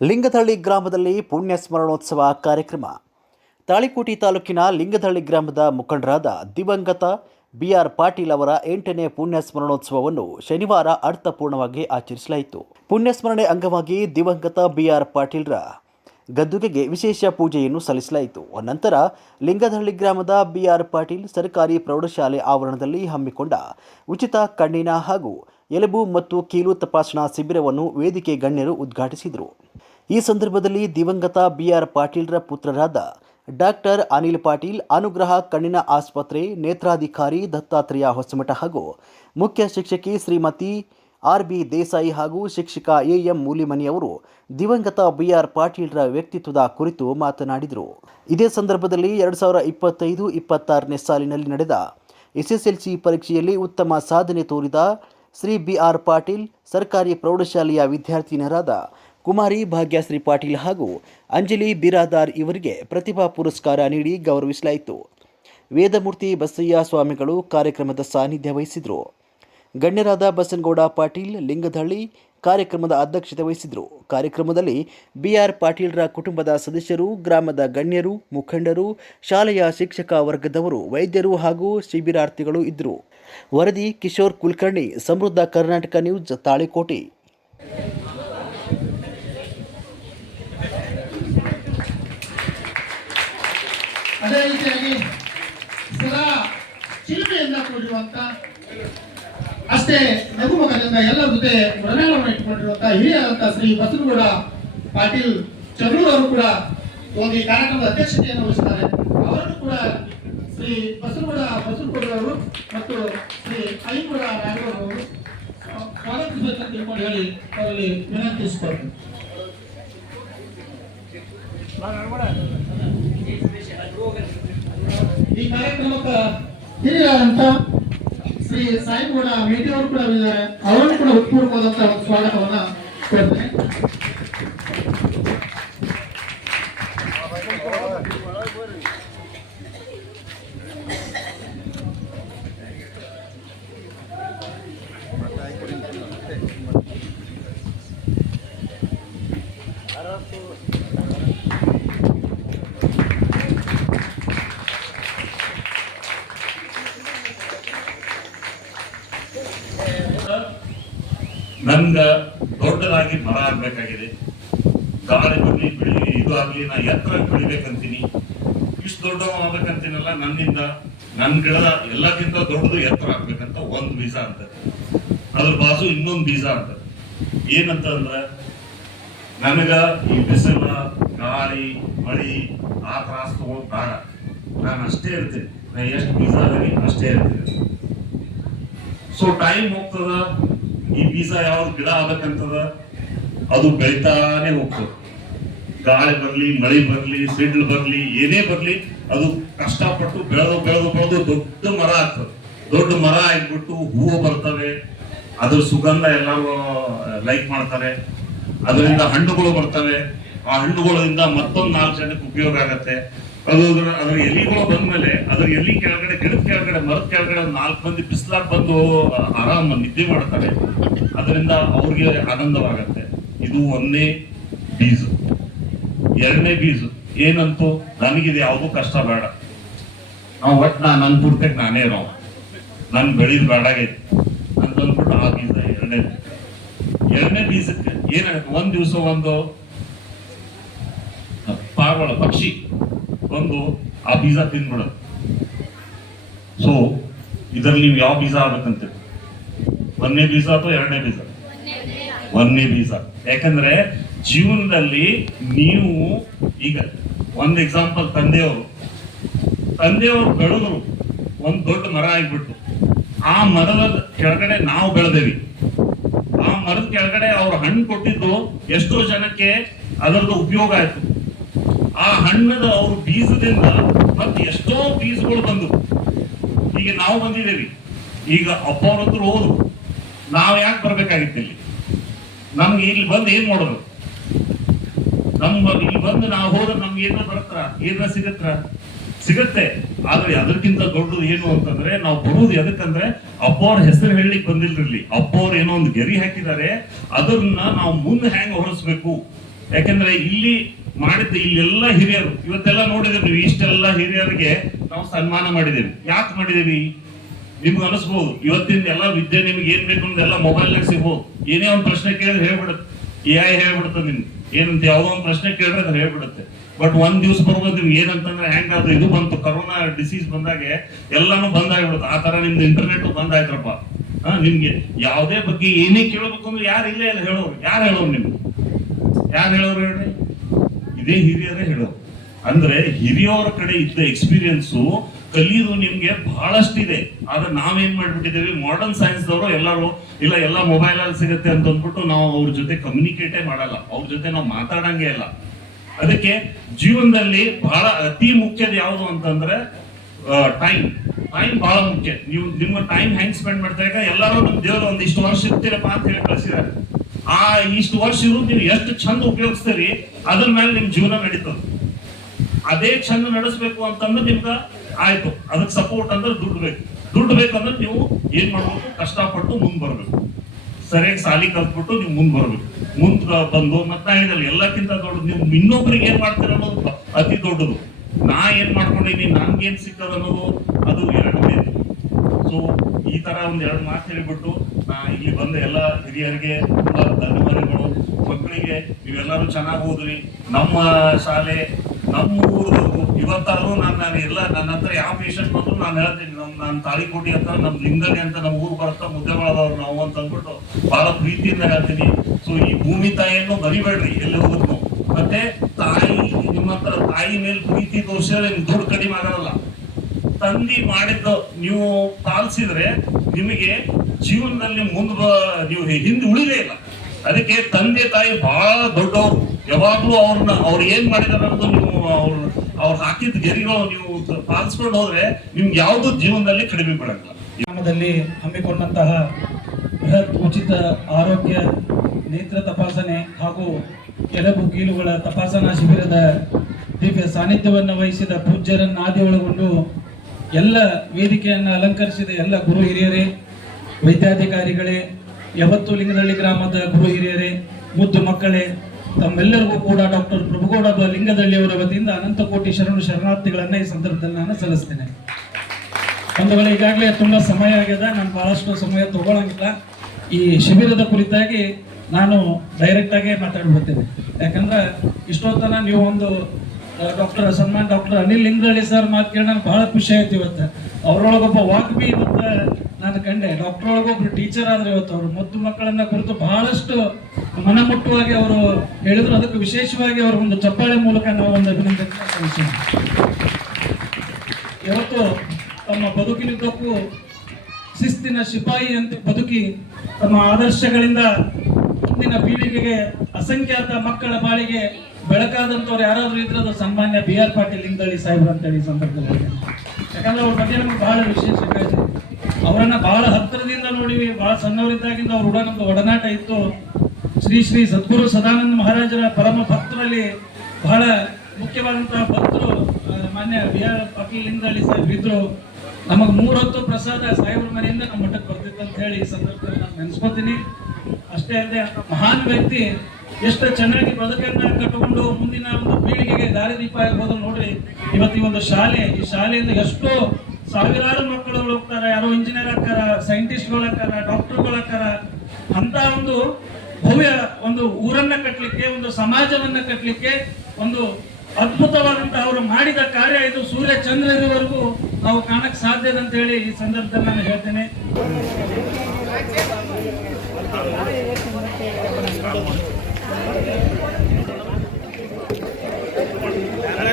ಲಿಂಗದಹಳ್ಳಿ ಗ್ರಾಮದಲ್ಲಿ ಪುಣ್ಯ ಸ್ಮರಣೋತ್ಸವ ಕಾರ್ಯಕ್ರಮ. ತಾಳಿಕೋಟೆ ತಾಲೂಕಿನ ಲಿಂಗದಹಳ್ಳಿ ಗ್ರಾಮದ ಮುಖಂಡರಾದ ದಿವಂಗತ ಬಿ.ಆರ್. ಪಾಟೀಲ್ ಅವರ 8ನೇ ಪುಣ್ಯ ಸ್ಮರಣೋತ್ಸವವನ್ನು ಶನಿವಾರ ಅರ್ಥಪೂರ್ಣವಾಗಿ ಆಚರಿಸಲಾಯಿತು. ಪುಣ್ಯಸ್ಮರಣೆ ಅಂಗವಾಗಿ ದಿವಂಗತ ಬಿ.ಆರ್. ಪಾಟೀಲ್ರ ಗದ್ದುಗೆಗೆ ವಿಶೇಷ ಪೂಜೆಯನ್ನು ಸಲ್ಲಿಸಲಾಯಿತು. ನಂತರ ಲಿಂಗದಹಳ್ಳಿ ಗ್ರಾಮದ ಬಿ.ಆರ್. ಪಾಟೀಲ್ ಸರ್ಕಾರಿ ಪ್ರೌಢಶಾಲೆ ಆವರಣದಲ್ಲಿ ಹಮ್ಮಿಕೊಂಡ ಉಚಿತ ಕಣ್ಣಿನ ಹಾಗೂ ಎಲುಬು ಮತ್ತು ಕೀಲು ತಪಾಸಣಾ ಶಿಬಿರವನ್ನು ವೇದಿಕೆ ಗಣ್ಯರು ಉದ್ಘಾಟಿಸಿದರು. ಈ ಸಂದರ್ಭದಲ್ಲಿ ದಿವಂಗತ ಬಿ.ಆರ್. ಪಾಟೀಲ್ರ ಪುತ್ರರಾದ ಡಾಕ್ಟರ್ ಅನಿಲ್ ಪಾಟೀಲ್, ಅನುಗ್ರಹ ಕಣ್ಣಿನ ಆಸ್ಪತ್ರೆ ನೇತ್ರಾಧಿಕಾರಿ ದತ್ತಾತ್ರೇಯ ಹೊಸಮಠ ಹಾಗೂ ಮುಖ್ಯ ಶಿಕ್ಷಕಿ ಶ್ರೀಮತಿ ಆರ್.ಬಿ. ದೇಸಾಯಿ ಹಾಗೂ ಶಿಕ್ಷಕ ಎ.ಎಂ. ಮೂಲಿಮನಿಯವರು ದಿವಂಗತ ಬಿ.ಆರ್. ಪಾಟೀಲ್ರ ವ್ಯಕ್ತಿತ್ವದ ಕುರಿತು ಮಾತನಾಡಿದರು. ಇದೇ ಸಂದರ್ಭದಲ್ಲಿ 2025-26ನೇ ಸಾಲಿನಲ್ಲಿ ನಡೆದ ಎಸ್ಎಸ್ಎಲ್ಸಿ ಪರೀಕ್ಷೆಯಲ್ಲಿ ಉತ್ತಮ ಸಾಧನೆ ತೋರಿದ ಶ್ರೀ ಬಿ.ಆರ್. ಪಾಟೀಲ್ ಸರ್ಕಾರಿ ಪ್ರೌಢಶಾಲೆಯ ವಿದ್ಯಾರ್ಥಿನಿಯರಾದ ಕುಮಾರಿ ಭಾಗ್ಯಶ್ರೀ ಪಾಟೀಲ್ ಹಾಗೂ ಅಂಜಲಿ ಬಿರಾದಾರ್ ಇವರಿಗೆ ಪ್ರತಿಭಾ ಪುರಸ್ಕಾರ ನೀಡಿ ಗೌರವಿಸಲಾಯಿತು. ವೇದಮೂರ್ತಿ ಬಸಯ್ಯ ಸ್ವಾಮಿಗಳು ಕಾರ್ಯಕ್ರಮದ ಸಾನ್ನಿಧ್ಯ ವಹಿಸಿದರು. ಗಣ್ಯರಾದ ಬಸನಗೌಡ ಪಾಟೀಲ್ ಲಿಂಗದಹಳ್ಳಿ ಕಾರ್ಯಕ್ರಮದ ಅಧ್ಯಕ್ಷತೆ ವಹಿಸಿದರು. ಕಾರ್ಯಕ್ರಮದಲ್ಲಿ ಬಿ.ಆರ್. ಪಾಟೀಲ್ರ ಕುಟುಂಬದ ಸದಸ್ಯರು, ಗ್ರಾಮದ ಗಣ್ಯರು, ಮುಖಂಡರು, ಶಾಲೆಯ ಶಿಕ್ಷಕ ವರ್ಗದವರು, ವೈದ್ಯರು ಹಾಗೂ ಶಿಬಿರಾರ್ಥಿಗಳು ಇದ್ದರು. ವರದಿ ಕಿಶೋರ್ ಕುಲಕರ್ಣಿ, ಸಮೃದ್ಧ ಕರ್ನಾಟಕ ನ್ಯೂಸ್, ತಾಳಿಕೋಟೆ. ಅದೇ ರೀತಿಯಾಗಿ ಸದಾ ಚಿಲುಮೆಯಿಂದ ಕೂಡಿರುವಂತ ಅಷ್ಟೇ ನಗುಮಗದಿಂದ ಎಲ್ಲರ ಜೊತೆ ಒಡನಾಟವನ್ನು ಇಟ್ಟುಕೊಂಡಿರುವಂತಹ ಹಿರಿಯರಾದಂತಹ ಶ್ರೀ ಬಸನಗೌಡ ಪಾಟೀಲ್ ಚಂದ್ರೂರ್ ಅವರು ಕೂಡ ಒಂದು ಈ ಕಾರ್ಯಕ್ರಮದ ಅಧ್ಯಕ್ಷತೆಯನ್ನು ವಹಿಸಿದ್ದಾರೆ. ಅವರನ್ನು ಕೂಡ ಶ್ರೀ ಬಸನಗೌಡ ಅವರು ಮತ್ತು ಶ್ರೀ ಐಗೌಡ ನಾಗರಾಜ್ ಅವರು ಸ್ವಾಗತಿಸಬೇಕಂತ ತಿಳ್ಕೊಂಡು ಹೇಳಿ ಅವರಲ್ಲಿ ವಿನಂತಿಸಿಕೊಳ್ತೀನಿ. ಈ ಕಾರ್ಯಕ್ರಮಕ್ಕೆ ಹಿರಿಯರಾದಂತ ಶ್ರೀ ಸಾಯಿಗೌಡ ಮೇಟಿ ಅವರು ಕೂಡ ಇದ್ದಾರೆ. ಅವರನ್ನು ಕೂಡ ಉತ್ಪೂರ್ವವಾದಂತಹ ಒಂದು ಸ್ವಾಗತವನ್ನ ಕೊಡ್ತೇನೆ. ನನ್ಗ ದೊಡ್ಡದಾಗಿ ಮರ ಆಗ್ಬೇಕಾಗಿದೆ, ಗಾಳಿ ಬರಲಿ ಬೆಳಿ ಇದು ಆಗ್ಲಿ, ನಾ ಎತ್ತರ ಬೆಳಿಬೇಕಂತೀನಿ, ಇಷ್ಟು ದೊಡ್ಡವ ಆಗ್ಬೇಕಂತೀನಲ್ಲ, ನನ್ನ ಗಿಡದ ಎಲ್ಲಕ್ಕಿಂತ ದೊಡ್ಡದು ಎತ್ತರ ಆಗ್ಬೇಕಂತ ಒಂದು ಬೀಜ ಅಂತದೆ. ಅದ್ರ ಬಾಜು ಇನ್ನೊಂದು ಬೀಜ ಅಂತದೆ. ಏನಂತ ಅಂದ್ರ, ನನಗ ಈ ಬಿಸಿಲ ಗಾಳಿ ಮಳಿ ಆ ತ್ರಾಸ ತಗೊಂಡ್ ಬೇಡ, ನಾನು ಅಷ್ಟೇ ಇರ್ತೀನಿ, ನಾ ಎಷ್ಟು ಬೀಜ ಅದೀನಿ ಅಷ್ಟೇ ಇರ್ತೀನಿ. ಸೊ ಟೈಮ್ ಹೋಗ್ತದ, ಈ ಬೀಜ ಯಾವ್ದು ಗಿಡ ಆಗ್ಬೇಕಂತದ ಅದು ಬೆಳಿತಾನೆ ಹೋಗ್ತದೆ. ಗಾಳಿ ಬರ್ಲಿ ಮಳಿ ಬರ್ಲಿ ಸಿಡ್ಲು ಬರ್ಲಿ ಏನೇ ಬರ್ಲಿ ಅದು ಕಷ್ಟಪಟ್ಟು ಬೆಳೆದು ದೊಡ್ಡ ಮರ ಆಗ್ತದೆ. ದೊಡ್ಡ ಮರ ಆಗ್ಬಿಟ್ಟು ಹೂವು ಬರ್ತವೆ, ಅದ್ರ ಸುಗಂಧ ಎಲ್ಲರೂ ಲೈಕ್ ಮಾಡ್ತಾರೆ, ಅದರಿಂದ ಹಣ್ಣುಗಳು ಬರ್ತವೆ. ಆ ಹಣ್ಣುಗಳಿಂದ ಮತ್ತೊಂದು 4 ಜನಕ್ಕೆ ಉಪಯೋಗ ಆಗತ್ತೆ. ಅದ್ರ ಎಲಿಗಳು ಬಂದ್ಮೇಲೆ ಅದ್ರ ಎಲಿ ಕೆಳಗಡೆ, ಗಿಡದ ಕೆಳಗಡೆ, ಮರದ ಕೆಳಗಡೆ 4 ಮಂದಿ ಬಿಸಿಲಾಗ ಬಂದು ಆರಾಮ ನಿದ್ದೆ ಮಾಡ್ತಾರೆ. ಅದರಿಂದ ಅವ್ರಿಗೆ ಆನಂದವಾಗತ್ತೆ. ಇದು ಒಂದೇ ಬೀಜ. ಎರಡನೇ ಬೀಜ ಏನಂತೂ, ನನಗಿದು ಯಾವ್ದು ಕಷ್ಟ ಬೇಡ, ನಾವು ಒಟ್ಟು ನನ್ನ ಪೂರ್ತಿಗೆ ನಾನೇ ನಾವು ನನ್ ಬೆಳಿದ್ ಬೇಡಾಗೈತಿ ಅಂತ ಅಂದ್ಬಿಟ್ಟು ಆ ಬೀಜ ಎರಡನೇ ಬೀಜಕ್ಕೆ ಏನಾಗುತ್ತೆ, ಒಂದ್ ದಿವಸ ಒಂದು ಪಾರಿವಾಳ ಪಕ್ಷಿ ಒಂದು ಆ ಬೀಜ ತಿನ್ಬಿಡೋದು. ಸೊ ಇದರಲ್ಲಿ ನೀವು ಯಾವ ಬೀಜ ಆಗ್ಬೇಕಂತ, ಒಂದನೇ ಬೀಜ ಅಥವಾ ಎರಡನೇ ಬೀಜ? ಒಂದನೇ ಬೀಜ. ಯಾಕಂದ್ರೆ ಜೀವನದಲ್ಲಿ ನೀವು ಈಗ ಒಂದ್ ಎಕ್ಸಾಂಪಲ್, ತಂದೆಯವರು ಬೆಳೆದ್ರು ಒಂದ್ ದೊಡ್ಡ ಮರ ಆಗ್ಬಿಟ್ಟು, ಆ ಮರದ ಕೆಳಗಡೆ ನಾವು ಬೆಳೆದೇವಿ, ಆ ಮರದ ಕೆಳಗಡೆ ಅವ್ರ ಹಣ್ಣು ಕೊಟ್ಟಿದ್ದು ಎಷ್ಟೋ ಜನಕ್ಕೆ ಅದರದ್ದು ಉಪಯೋಗ ಆಯ್ತು. ಆ ಹಣ್ಣದ ಅವ್ರ ಬೀಜದಿಂದ ಮತ್ತೆ ಎಷ್ಟೋ ಬೀಜಗಳು ಬಂದು ಈಗ ನಾವು ಬಂದಿದ್ದೇವೆ. ಈಗ ಅಪ್ಪವ್ರ ಹೋದ್ರು, ನಾವ್ ಯಾಕೆ ಬರ್ಬೇಕಾಗಿತ್ತು ಇಲ್ಲಿ? ನಮ್ಗೆ ಇಲ್ಲಿ ಬಂದು ಏನ್ ಮಾಡೋದು? ಇಲ್ಲಿ ಬಂದು ನಾವು ಹೋದ್ರೆ ನಮ್ಗೆ ಏನ ಬರತ್ರ, ಏನ ಸಿಗತ್ತೆ. ಆದ್ರೆ ಅದಕ್ಕಿಂತ ದೊಡ್ಡದು ಏನು ಅಂತಂದ್ರೆ, ನಾವು ಬರುವುದು ಎದಕ್ಕಂದ್ರೆ ಅಪ್ಪವ್ರ ಹೆಸರು ಹೇಳಲಿಕ್ಕೆ ಬಂದಿಲ್ರಿ. ಅಪ್ಪವ್ರು ಏನೋ ಒಂದು ಗೆರಿ ಹಾಕಿದ್ದಾರೆ, ಅದನ್ನ ನಾವು ಮುಂದೆ ಹೆಂಗ್ ಹೊರಸ್ಬೇಕು, ಯಾಕಂದ್ರೆ ಇಲ್ಲಿ ಮಾಡಿದ್ದ ಇಲ್ಲೆಲ್ಲ ಹಿರಿಯರು ಇವತ್ತೆಲ್ಲ ನೋಡಿದ್ರಿ ನೀವು, ಇಷ್ಟೆಲ್ಲ ಹಿರಿಯರಿಗೆ ನಾವು ಸನ್ಮಾನ ಮಾಡಿದ್ದೇವೆ. ಯಾಕೆ ಮಾಡಿದೇವಿ ನಿಮ್ಗೆ ಅನಿಸ್ಬೋದು. ಇವತ್ತಿನ ಎಲ್ಲ ವಿದ್ಯೆ ನಿಮ್ಗೆ ಏನ್ ಬೇಕು ಅನ್ನೋದೆಲ್ಲ ಮೊಬೈಲ್ನಾಗ ಸಿಗ್ಬೋದು. ಏನೇ ಒಂದು ಪ್ರಶ್ನೆ ಕೇಳಿದ್ರೆ ಹೇಳ್ಬಿಡುತ್ತೆ, AI ಹೇಳ್ಬಿಡುತ್ತೆ ನಿಮ್ಗೆ ಏನಂತ. ಯಾವ್ದೋ ಒಂದು ಪ್ರಶ್ನೆ ಕೇಳಿದ್ರೆ ಅದು ಹೇಳ್ಬಿಡುತ್ತೆ. ಬಟ್ ಒಂದ್ ದಿವ್ಸ ಬರ್ಬೋದು ನಿಮ್ಗೆ ಏನಂತಂದ್ರೆ ಹೆಂಗಾದ್ರು ಇದು ಬಂತು, ಕರೋನಾ ಡಿಸೀಸ್ ಬಂದಾಗೆ ಎಲ್ಲಾನು ಬಂದಾಗ್ಬಿಡುತ್ತೆ. ಆ ತರ ನಿಮ್ದು ಇಂಟರ್ನೆಟ್ ಬಂದಾಯ್ತ್ರಪ್ಪ. ನಿಮ್ಗೆ ಯಾವುದೇ ಬಗ್ಗೆ ಏನೇ ಕೇಳಬೇಕು ಅಂದ್ರೆ ಯಾರು ಇಲ್ಲೇ ಇಲ್ಲ ಹೇಳೋರು. ಯಾರು ಹೇಳೋರು ನಿಮ್ಗೆ? ಯಾರು ಹೇಳೋರು ಹೇಳ್ರಿ? ಇದೇ ಹಿರಿಯರೇ ಹೇಳೋರು. ಅಂದ್ರೆ ಹಿರಿಯವರ ಕಡೆ ಇದ್ದ ಎಕ್ಸ್ಪೀರಿಯನ್ಸು ಕಲಿಯೋದು ನಿಮ್ಗೆ ಬಹಳಷ್ಟಿದೆ. ಆದ್ರೆ ನಾವೇನ್ ಮಾಡ್ಬಿಟ್ಟಿದ್ದೇವೆ, ಮಾಡರ್ನ್ ಸೈನ್ಸ್ ದವರು ಎಲ್ಲರೂ ಇಲ್ಲ ಎಲ್ಲ ಮೊಬೈಲ್ ಅಲ್ಲಿ ಸಿಗುತ್ತೆ ಅಂತ ಅಂದ್ಬಿಟ್ಟು ನಾವು ಅವ್ರ ಜೊತೆ ಕಮ್ಯುನಿಕೇಟೇ ಮಾಡಲ್ಲ, ಅವ್ರ ಜೊತೆ ನಾವು ಮಾತಾಡಂಗೆ ಇಲ್ಲ. ಅದಕ್ಕೆ ಜೀವನದಲ್ಲಿ ಬಹಳ ಅತಿ ಮುಖ್ಯದ ಯಾವುದು ಅಂತಂದ್ರೆ ಟೈಮ್ ಬಹಳ ಮುಖ್ಯ. ನೀವು ನಿಮ್ಮ ಟೈಮ್ ಹೆಂಗ್ ಸ್ಪೆಂಡ್ ಮಾಡ್ತಾ ಈಗ ಎಲ್ಲರೂ ನಮ್ ದೇವರು ಒಂದಿಷ್ಟು ವರ್ಷ ಇರ್ತೀರಪ್ಪ ಅಂತ ಹೇಳಿ ಕಳಿಸಿದ್ದಾರೆ. ಆ ಇಷ್ಟು ವರ್ಷ ಇರೋದು ನೀವು ಎಷ್ಟು ಚಂದ ಉಪಯೋಗಿಸ್ತೀರಿ ಅದ್ರ ಮೇಲೆ ನಿಮ್ ಜೀವನ ನಡೀತದೆ. ಅದೇ ಚಂದ ನಡೆಸ್ಬೇಕು ಅಂತಂದ್ರೆ ನಿಮ್ಗ ಆಯ್ತು, ಅದಕ್ಕೆ ಸಪೋರ್ಟ್ ಅಂದ್ರೆ ದುಡ್ಡು ಬೇಕಂದ್ರೆ ನೀವು ಏನ್ ಮಾಡ್ಬೇಕು, ಕಷ್ಟಪಟ್ಟು ಮುಂದ್ ಬರ್ಬೇಕು. ಸರಿಯಾಗಿ ಸಾಲಿ ಕಲ್ತ್ಬಿಟ್ಟು ನೀವು ಮುಂದ್ ಬರ್ಬೇಕು. ಮುಂದ್ ಬಂದು ಮತ್ತೆ ಹೇಳಿದಲ್ಲಿ ಎಲ್ಲಕ್ಕಿಂತ ದೊಡ್ಡದು ನೀವು ಇನ್ನೊಬ್ರಿಗೆ ಏನ್ ಮಾಡ್ತೀರ ಅನ್ನೋದು ಅತಿ ದೊಡ್ಡದು. ನಾ ಏನ್ ಮಾಡ್ಕೊಂಡಿನಿ, ನನ್ಗೇನ್ ಸಿಕ್ಕದ ಅನ್ನೋದು ಅದು ಎರಡನೇ. ಸೊ ಈ ತರ ಒಂದ್ ಎರಡು ಮಾತು ಹೇಳಿಬಿಟ್ಟು ನಾ ಇಲ್ಲಿ ಬಂದ ಎಲ್ಲ ಹಿರಿಯರಿಗೆ ತುಂಬಾ ಧನ್ಯವಾದಗಳು. ಮಕ್ಕಳಿಗೆ ನೀವೆಲ್ಲರೂ ಚೆನ್ನಾಗಿ ಓದ್ರಿ. ನಮ್ಮ ಶಾಲೆ ನಮ್ಮ ಊರದವರು ಇವತ್ತಾದ್ರೂ ನಾನು ಎಲ್ಲ ನನ್ನ ಹತ್ರ ಯಾವ ಪೇಷಂಟ್ ಬಂದ್ರು ನಾನು ಹೇಳ್ತೀನಿ, ನಾನು ತಾಳಿಕೋಟಿ ಅಂತ ನಮ್ ಲಿಂಗಡಿ ಅಂತ ನಮ್ಮ ಊರು ಬರ್ತಾ ಮುದ್ದೆಗಳದವ್ರು ನಾವು ಅಂತ ಅಂದ್ಬಿಟ್ಟು ಬಹಳ ಪ್ರೀತಿಯಿಂದ ಹೇಳ್ತೀನಿ. ಸೊ ಈ ಭೂಮಿ ತಾಯಿಯನ್ನು ಮರಿಬೇಡ್ರಿ ಎಲ್ಲಿ ಹೋಗುದು. ಮತ್ತೆ ತಾಯಿ ನಿಮ್ಮ ಹತ್ರ ತಾಯಿ ಮೇಲೆ ಪ್ರೀತಿ ತೋರಿಸಿದ್ರೆ ದುಡ್ಡು ಕಡಿಮೆ ಆಗಲ್ಲ. ತಂದಿ ಮಾಡಿದ್ದು ನೀವು ಪಾಲಿಸಿದ್ರೆ ನಿಮಗೆ ಜೀವನದಲ್ಲಿ ನೀವು ಹಿಂದೆ ಉಳಿದೇ ಇಲ್ಲ. ಅದಕ್ಕೆ ತಂದೆ ತಾಯಿ ಬಹಳ ದೊಡ್ಡವರು. ಯಾವಾಗ್ಲೂ ಅವ್ರು ಏನ್ ಮಾಡಿದಾರೆ ಅನ್ನೋದು ನೀವು ಅವ್ರು ಹಾಕಿದ ಗೆರಿಗಳು ನೀವು ಪಾಲಿಸ್ಕೊಂಡು ಹೋದ್ರೆ ನಿಮ್ಗೆ ಯಾವ್ದು ಜೀವನದಲ್ಲಿ ಕಡಿಮೆ ಬೀಳಲ್ಲ. ಗ್ರಾಮದಲ್ಲಿ ಹಮ್ಮಿಕೊಂಡಂತಹ ಬೃಹತ್ ಉಚಿತ ಆರೋಗ್ಯ ನೇತ್ರ ತಪಾಸಣೆ ಹಾಗೂ ಎಲುಬು ಕೀಲುಗಳ ತಪಾಸಣಾ ಶಿಬಿರದ ದಿವ್ಯ ಸಾನ್ನಿಧ್ಯವನ್ನು ವಹಿಸಿದ ಪೂಜ್ಯರನ್ನು ಆದಿ ಒಳಗೊಂಡು ಎಲ್ಲ ವೇದಿಕೆಯನ್ನು ಅಲಂಕರಿಸಿದ ಎಲ್ಲ ಗುರು ಹಿರಿಯರೇ, ವೈದ್ಯಾಧಿಕಾರಿಗಳೇ, ಯಾವತ್ತು ಲಿಂಗದಳ್ಳಿ ಗ್ರಾಮದ ಗುರು ಹಿರಿಯರೇ, ಮುದ್ದು ಮಕ್ಕಳೇ, ತಮ್ಮೆಲ್ಲರಿಗೂ ಕೂಡ ಡಾಕ್ಟರ್ ಪ್ರಭುಗೌಡ ಲಿಂಗದಳ್ಳಿಯವರ ವತಿಯಿಂದ ಅನಂತ ಕೋಟಿ ಶರಣಾರ್ಥಿಗಳನ್ನ ಈ ಸಂದರ್ಭದಲ್ಲಿ ನಾನು ಸಲ್ಲಿಸ್ತೇನೆ. ಒಂದು ವೇಳೆ ಈಗಾಗಲೇ ತುಂಬಾ ಸಮಯ ಆಗಿದೆ, ನಾನು ಬಹಳಷ್ಟು ಸಮಯ ತಗೊಳ್ಳಂಗಿಲ್ಲ. ಈ ಶಿಬಿರದ ಕುರಿತಾಗಿ ನಾನು ಡೈರೆಕ್ಟ್ ಆಗಿ ಮಾತಾಡ್ಬಿಡ್ತೇನೆ. ಯಾಕಂದ್ರೆ ಇಷ್ಟೊತ್ತನ ನೀವು ಒಂದು ಸನ್ಮಾನ್ ಡಾಕ್ಟರ್ ಅನಿಲ್ ಲಿಂಗದಳ್ಳಿ ಸರ್ ಮಾತು ಕೇಳಿ ನನಗೆ ಬಹಳ ಖುಷಿ ಆಯ್ತು. ಇವತ್ತು ಅವರೊಳಗೊಬ್ಬ ವಾಗ್ಮಿ ಇವತ್ತು ನಾನು ಕಂಡೆ. ಡಾಕ್ಟರ್ ಒಳಗೊಬ್ರು ಟೀಚರ್ ಆದ್ರೆ ಇವತ್ತು ಅವರು ಮುದ್ದು ಮಕ್ಕಳನ್ನ ಕುರಿತು ಬಹಳಷ್ಟು ಮನಮುಟ್ಟುವಾಗಿ ಅವರು ಹೇಳಿದ್ರು. ಅದಕ್ಕೆ ವಿಶೇಷವಾಗಿ ಅವರ ಒಂದು ಚಪ್ಪಾಳೆ ಮೂಲಕ ನಾವು ಒಂದು ಅಭಿನಂದನೆ ಸಲ್ಲಿಸೋಣ. ಇವತ್ತು ತಮ್ಮ ಬದುಕಿನುದ್ದಕ್ಕೂ ಶಿಸ್ತಿನ ಸಿಪಾಯಿ ಅಂತ ಬದುಕಿ ತಮ್ಮ ಆದರ್ಶಗಳಿಂದ ಮುಂದಿನ ಪೀಳಿಗೆಗೆ ಅಸಂಖ್ಯಾತ ಮಕ್ಕಳ ಬಾಳಿಗೆ ಬೆಳಕಾದಂಥವ್ರು ಯಾರಾದ್ರೂ ಇದ್ರೆ ಅದು ಸನ್ಮಾನ್ಯ BR ಪಾಟೀಲ್ ಲಿಂಗದಳ್ಳಿ ಸಾಹೇಬ್ರು ಅಂತೇಳಿ ಸಂದರ್ಭದಲ್ಲಿ. ಯಾಕಂದ್ರೆ ಅವ್ರ ಬಗ್ಗೆ ನಮ್ಗೆ ಬಹಳ ವಿಶೇಷ ಕಾಳಜಿ. ಅವರನ್ನ ಬಹಳ ಹತ್ತಿರದಿಂದ ನೋಡಿವಿ. ಬಹಳ ಸಣ್ಣವರಿದ್ದಾಗಿಂದ ಅವ್ರ ಕೂಡ ನಮ್ದು ಒಡನಾಟ ಇತ್ತು. ಶ್ರೀ ಸದ್ಗುರು ಸದಾನಂದ ಮಹಾರಾಜರ ಪರಮ ಭಕ್ತರಲ್ಲಿ ಬಹಳ ಮುಖ್ಯವಾದಂತಹ ಭಕ್ತರು ಮಾನ್ಯ BR ಪಾಟೀಲ್ ಲಿಂಗದಳ್ಳಿ ಸಾಹೇಬ್ ಇದ್ರು. ನಮಗ್ 3 ಹೊತ್ತು ಪ್ರಸಾದ ಸಾಹೇಬ್ರ ಮನೆಯಿಂದ ನಮ್ಮ ಮಠಕ್ಕೆ ಬರ್ತಿತ್ತು ಅಂತ ಹೇಳಿ ಈ ಸಂದರ್ಭದಲ್ಲಿ ನಾನು ನೆನೆಸ್ಕೊತೀನಿ. ಅಷ್ಟೇ ಅಲ್ಲದೆ ಮಹಾನ್ ವ್ಯಕ್ತಿ ಎಷ್ಟು ಚೆನ್ನಾಗಿ ಬದುಕನ್ನ ಕಟ್ಟಿಕೊಂಡು ಮುಂದಿನ ಒಂದು ಪೀಳಿಗೆಗೆ ದಾರಿದೀಪ ಆಗ್ಬೋದು. ನೋಡ್ರಿ ಇವತ್ತು ಈ ಒಂದು ಶಾಲೆ, ಈ ಶಾಲೆಯಿಂದ ಎಷ್ಟೋ ಸಾವಿರಾರು ಮಕ್ಕಳು ಹೋಗ್ತಾರೆ. ಯಾರೋ ಇಂಜಿನಿಯರ್ ಆಗ್ತಾರ, ಸೈಂಟಿಸ್ಟ್ಗಳು ಆಗ್ತಾರ, ಡಾಕ್ಟರ್ಗಳು ಆಗ್ತಾರ. ಅಂತ ಒಂದು ಭವ್ಯ ಒಂದು ಊರನ್ನ ಕಟ್ಟಲಿಕ್ಕೆ, ಒಂದು ಸಮಾಜವನ್ನ ಕಟ್ಟಲಿಕ್ಕೆ ಒಂದು ಅದ್ಭುತವಾದಂತಹ ಅವರು ಮಾಡಿದ ಕಾರ್ಯ ಇದು ಸೂರ್ಯ ಚಂದ್ರರಿವರೆಗೂ ನಾವು ಕಾಣಕ್ ಸಾಧ್ಯ ಅಂತ ಹೇಳಿ ಈ ಸಂದರ್ಭದಲ್ಲಿ ನಾನು ಹೇಳ್ತೇನೆ. ಅಲ್ಲೇ